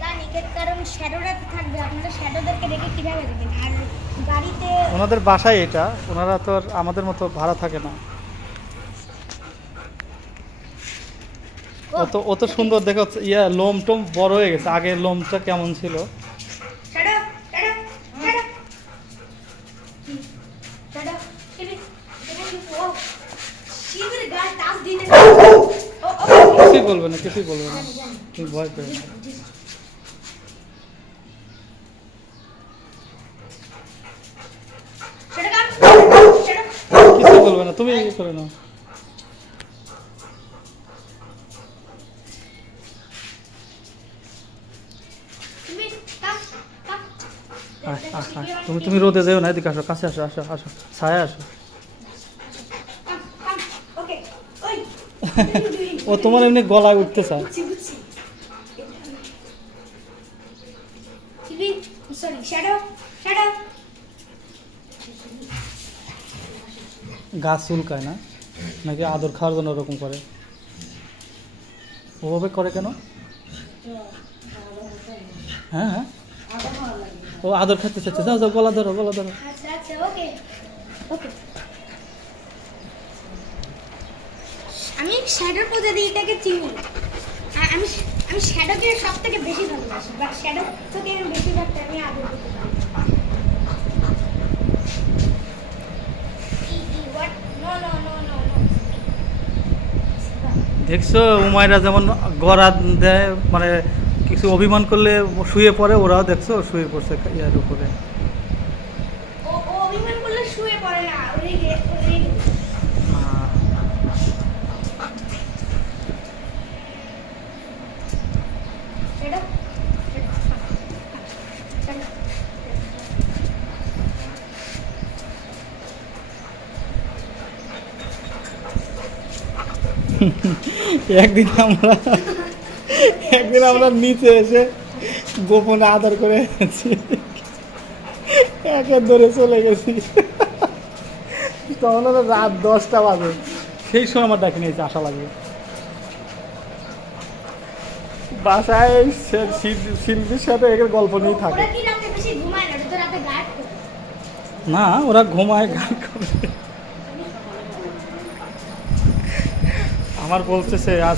জানি কারণ শ্যাডোরা থাকবে, আপনারা শ্যাডোদেরকে দেখে কিভাবে দেখবেন? আর গাড়িতে ওনাদের বাসায় এটা, ওনারা তো আর আমাদের মতো ভাড়া থাকে না। অত সুন্দর দেখো, ইয়া লোম টোম বড় হয়ে গেছে, আগে লোমটা কেমন ছিল। শ্যাডো শ্যাডো শ্যাডো শ্যাডো এটা কি ও শিবের গাল টাচ দিতে ও কিছুই বলবে না, কিছুই বলবে না, তুমি ভয় পেও না। শ্যাডো গাল শ্যাডো কিছুই বলবে না, তুমি ইয়ে করে নাও। তুমি কাট কাট তুমি রোদে যেও না, এদিকে আসো, কাছে আসো, আসো আসো, ছায়া আসো। ওকে ওই ও তোমার এমনি গলায় উঠতে চায়। বুঝছি টিভি সরি শ্যাডো শ্যাডো গাছ চুলকায় না নাকি আদর খাওয়ার জন্য ওরকম করে? ওভাবে করে কেন? হ্যাঁ হ্যাঁ, ও আদর খেতে চাচ্ছে। যাও যাও, গলা ধরো, গলা ধরো। আচ্ছা আচ্ছা ওকে ওকে আমি শ্যাডোর প্রজাতিটাকে চিনি। আমি আমি শ্যাডোকে সব থেকে বেশি ভালোবাসি, বা শ্যাডো থেকে আমি বেশিরভাগটা আমি আদর করতে পারি। What no no no no no দেখছো উমাইরা যেমন গড়া দেয়, মানে কিছু অভিমান করলে শুয়ে পড়ে, ওরাও দেখছো শুয়ে পড়ছে ইয়ার উপরে। ও ও অভিমান করলে শুয়ে পড়ে না, ও রেগে রেগে শ্যাডো একদিন আমরা নিচে এসে গোপনে আদর করে একের ধরে চলে গেছি। তখন হলো রাত 10টা বাজে, সেই সময় আমার ডাকে নিয়েছে আসা লাগবে বাসায়। শিল্পীর সাথে এর গল্প নিয়ে থাকে ওরা কি রাতে বেশি ঘুমায় না? ওরা তো রাতে গায়েব করে। না, ওরা ঘুমায়, গান করে। আমার বলতেছে আজ